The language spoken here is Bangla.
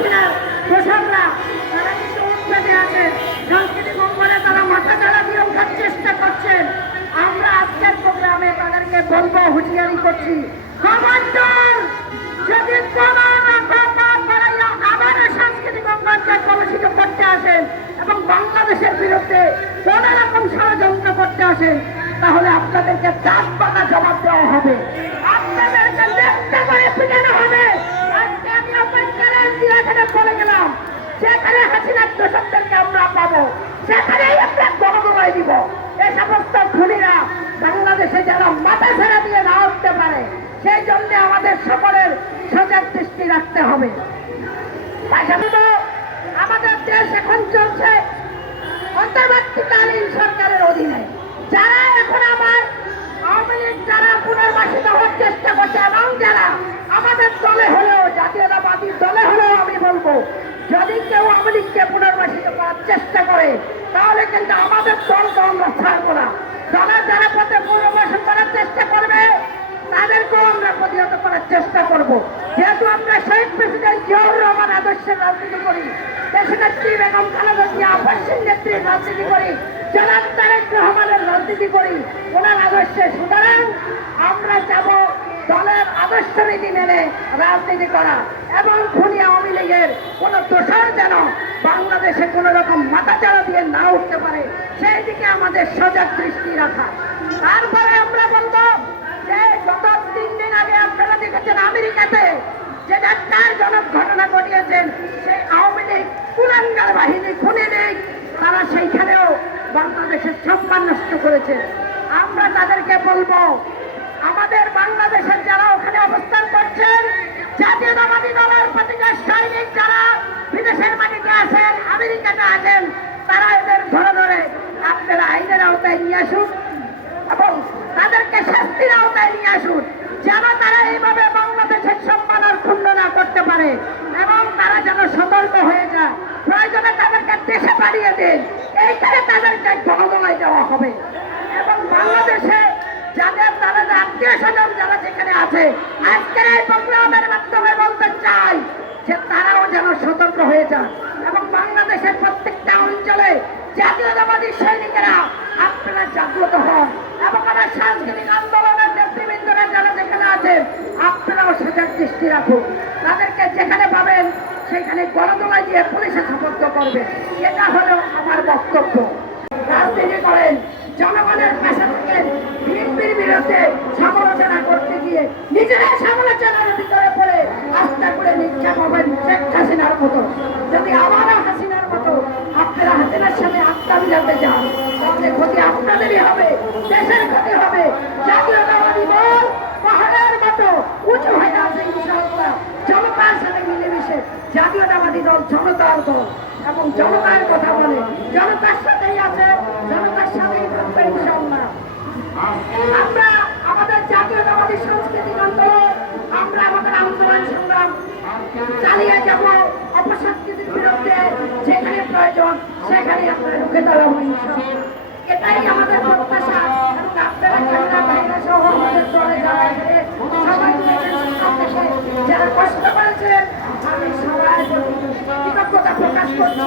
হাসিনার দোসররা তারা কিন্তু উঠতে আছে, সাংস্কৃতিক অঙ্গনে তারা মাথা চাড়া দিয়ে ওঠার চেষ্টা করছেন। আমরা আজকের প্রোগ্রামে তাদেরকে বলবো, হুঁশিয়ারি করছি, খবরদার যদি আবারও সাংস্কৃতিক অঙ্গনকে কলুষিত করতে আসেন এবং বাংলাদেশের বিরুদ্ধে কোন রকম ষড়যন্ত্র করতে আসেন, তাহলে আপনাদেরকে দাঁত পাকা জবাব দেওয়া হবে, আপনাদেরকে দেখতে করে পিটানো হবে। আজকে আমি ওপেন চ্যালেঞ্জ দিয়ে এখানে বলে গেলাম, যেখানে হাসিনার দোষকদেরকে আমরা পাবো সেখানেই আমরা গণগণায় দিব। এই সমস্ত খুনিরা বাংলাদেশে যেন মাথা ছেড়া দিয়ে না উঠতে পারে, সেই জন্য আমাদের সকলের সজাগ দৃষ্টি রাখতে হবে। আমাদের দেশ এখন চলছে অন্তর্বর্তীকালীন সরকারের অধীনে। যারা এখন আমার আওয়ামী লীগ যারা পুনর্বাসিত হওয়ার চেষ্টা করছে এবং যারা আমাদের দলে হলেও, জাতীয়তাবাদী দলে হলেও আমি বলবো, যদি কেউ আওয়ামী লীগকে পুনর্বাসিত করার চেষ্টা করে তাহলে কিন্তু আমাদের দলকে আমরা ছাড়বো না। দলের যারা পথে পুনর্বাসন করার চেষ্টা করবে তাদেরকেও আমরা প্রতিহত করার চেষ্টা করব। যেহেতু আমরা শহীদ প্রেসিডেন্ট জিয়াউর রহমান আদর্শের রাজনীতি করি, দেশনেত্রী বেগম খালেদা জিয়া আদর্শের নেত্রীর রাজনীতি করি, জনাব তারেক রহমানের রাজনীতি করি ওনার আদর্শে। সুতরাং আমরা যাব দলের আদর্শ নীতি মেনে রাজনীতি করা এবং খুনি আওয়ামী লীগের কোন দোষর যেন বাংলাদেশে কোন রকম মাথাচাড়া দিয়ে না উঠতে পারে, সেই দিকে আমাদের সজাগ দৃষ্টি রাখা। তারপরে আমরা বলবো যে গত 3 দিন আগে আপনারা দেখেছেন আমেরিকাতে যে ন্যাক্কারজনক ঘটনা ঘটিয়েছেন, সেই আওয়ামী লীগ কুলাঙ্গার বাহিনী খুনি লীগ তারা সেইখানেও বাংলাদেশের সম্মান নষ্ট করেছে। আমরা তাদেরকে বলবো, আমাদের বাংলাদেশের যারা ওখানে অবস্থান করছেন, জাতীয়তাবাদী দলের প্রতিটা সৈনিক যারা বিদেশের মাটিতে আছেন, আমেরিকাতে আছেন, তারা এদের ধরে ধরে আপনারা আইনের আওতায় নিয়ে আসুন এবং তাদেরকে শাস্তির আওতায় নিয়ে আসুন, যেন তারা এইভাবে বাংলাদেশের সম্মান আর ক্ষুণ্ণ না করতে পারে এবং তারা যেন সতর্ক হয়ে যায়। প্রয়োজনে তাদেরকে দেশে পাঠিয়ে দিন, এইখানে তাদেরকে গণগণায় দেওয়া হবে এবং বাংলাদেশে যাদের তাদের আত্মীয় স্বজন যারা যেখানে আছে, আজকের এই প্রোগ্রামের মাধ্যমে বলতে চাই যে তারাও যেন সতর্ক হয়ে যান এবং বাংলাদেশের প্রত্যেকটা অঞ্চলে জাতীয়তাবাদী সৈনিকেরা আপনারা জাগ্রত হন এবং আমার সাংস্কৃতিক আন্দোলনের নেতৃবৃন্দরা যারা যেখানে আছেন আপনারাও সজাগ দৃষ্টি রাখুন। তাদেরকে যেখানে পাবেন সেখানে গণদোলায় দিয়ে পুলিশে সোপর্দ করবে, এটা হলো আমার বক্তব্য। রাজনীতি করেন, জনগণের পাশে থাকেন, বিএনপির বিরুদ্ধে সমালোচনা করতে গিয়ে নিজেরা সমালোচনার ভিতরে পড়ে আস্থা করে নিক্ষেপ হবেন শেখ হাসিনার মতো। যদি আবারও হাসিনার মতো আপনারা হাসিনার সাথে আস্থা মিলাতে যান, তাহলে ক্ষতি আপনাদেরই হবে, দেশের ক্ষতি হবে। জাতীয়তাবাদী দল পাহাড়ের মতো উঁচু হয়ে আছে ইনশাআল্লাহ, জনতার সাথে মিলেমিশে। জাতীয়তাবাদী দল জনতার দল এবং জনতার কথা বলে, জনতার সাথেই আছে, জনতার সাথেই থাকবে ইনশাআল্লাহ। আমরা আমাদের জাতীয়তাবাদী সাংস্কৃতিক আন্দোলন, আমরা আমাদের আন্দোলন সংগ্রাম চালিয়ে যাব। অপসংস্কৃতির বিরুদ্ধে যেখানে প্রয়োজন সেখানে আমরা রুখে দাঁড়াবো ইনশাআল্লাহ। এটাই আমাদের প্রত্যাশা এবং আপনারা ক্যামেরা বাইরে সহ আমাদের দলে যারা সবাই যারা কষ্ট করেছেন আমি সবাই কৃতজ্ঞতা প্রকাশ করছি।